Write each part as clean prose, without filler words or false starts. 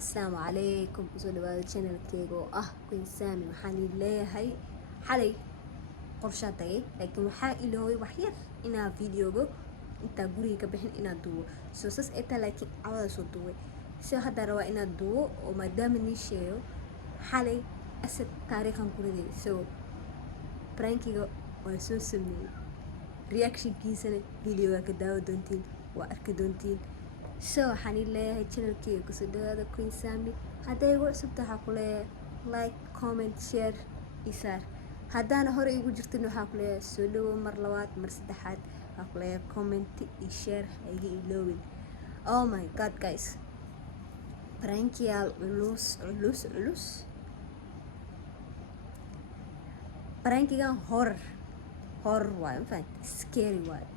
السلام عليكم kusoo dhawaada channelkeyga oo ah Queen Sami waxaan leeyahay xalay qorshe tagay laakiin waxaa ilooy wax yar inaa videoga inta guriga ka bixin inaa duubo soo sas eta laakiin awada soo duubay soo hadda rabaa inaa duubo oo maadaama ni sheeyo xalay asad taariikhan guriga soo prankiga waa soo sameeyay reaction kiisana videoga ka daawo doontiin waa arki doontiin soo waxaan leeyahay channelkeyga kusoo dhawaada Queen Sami hadday ugu cusub tahay waxaa ku leeyahay like comment share isaar haddaana hore igu jirtin waxaa ku leeyahay soo dhawo mar labaad mar saddexaad waxaa ku leeyahay comment iyo share iga iloowin. Oh my god guys, prankiyaal culus prankigan horror waaye ma fahanti, scary waaye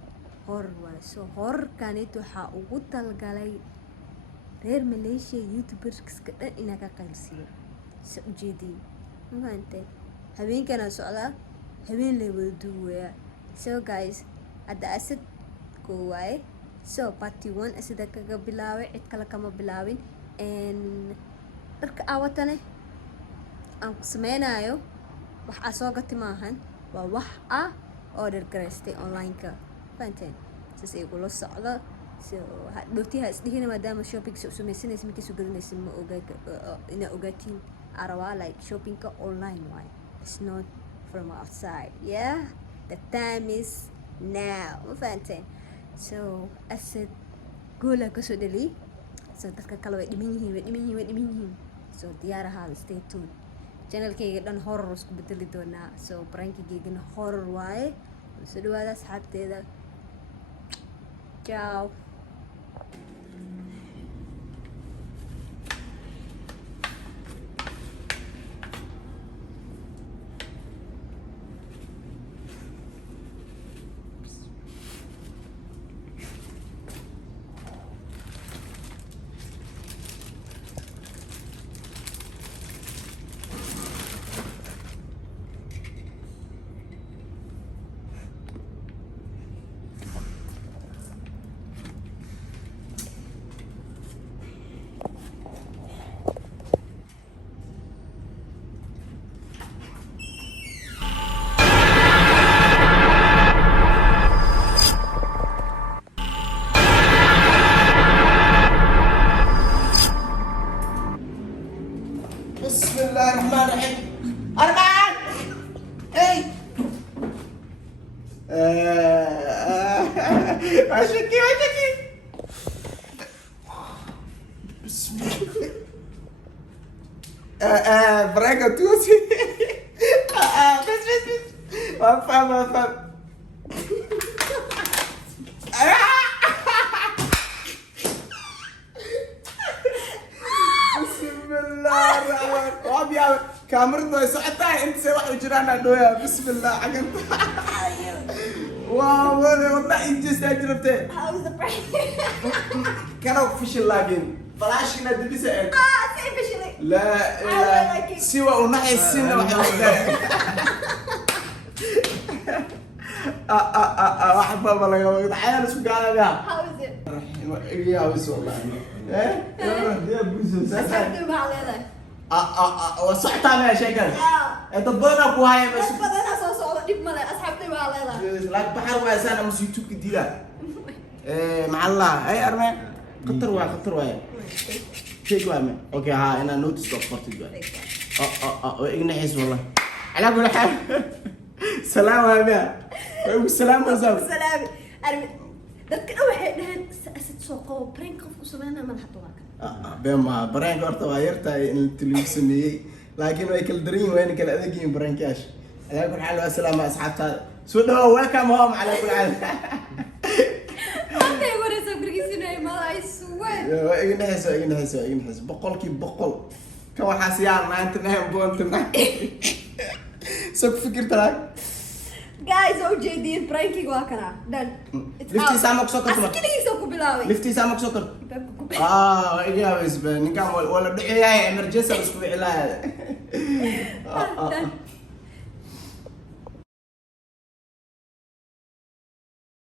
horror waaye. So horrorkanit waxaa ugu talgalay reer Malaysia youtuberska dhan inaa ka qaylsiiyo sa ujeediin ma fahante. Habeenkana socdaa habeen lay wada duuwaya. So guys hadda asad koo waaye so party 1 asida kaga bilaabay cid kale kama bilaabin dharka awatane aan ku sameynayo wax aa soo gati maahan waa wax order garaystay online-ka fahanteen saas ay kula socdo. So dhowtiha isdhihina maadaama shopping soo samaysanaysa markii soo gadanaysa ma ina ogaatiin arabaa like shoppingka online waaye, it's not from outside. Yeah, the time is now ma fahanteen. So asad goola kasoo dhali so dadka kale way dhiman yihiin so diyaar ahaa, stay tuned. channelkeyga dhan horror isku bedeli doonaa. So prankigeygana horror waaye. soo dhawaada asxaabteeda. Ciao. بسم الله الرحمن الرحيم. أربعة إي أشكي بسم الله بريكو توسي بس وفهم يا كاميرا ساعتها انت سوي واحد جيراننا دويا. بسم الله عقل واو والله انت استجربتي كانوا فشل لاقين فلاشنا دبسه سي فشلي لا سوى ونحي السنة واحد بابا لا عيال اسمه قال بها يا بس والله يا بوزو اسحبت مع ليلى وصحت انا شكل انت بدنا ابو هاي بس بدنا صوصو ديب مله اسحبت مع ليلى لا بحر واسانا مس يوتيوب كديلا مع الله اي ارمي خطر واي شيء وامن اوكي ها انا نوت ستوب فورت جوي اغني حس والله على كل حال سلام يا السلام وزاب سلام ارمي dadka waxay dhahan asad soo qabo prank qofku sameeyna ma lahato بما برانك أرتا ويرتا التلفزيونية لكن ما يكل درين وين كل أذكي برانكاش. على كل حال والسلام أصحابها سودوا ويلكم هوم على كل حال. ما يقول سكريسينا ما يسوى. إجنحس بقول كي بقول كم حاسيان ما أنت نهم بونتنا. سوق فكر تراك. Guys, OJD pranking واكنا done. لفتي سامك سكر. أسكيلي يسوق بلاوي. لفتي سامك سكر. إجا بس بنكمل ولا بدي إياه إمرجنسي بس بيعلا.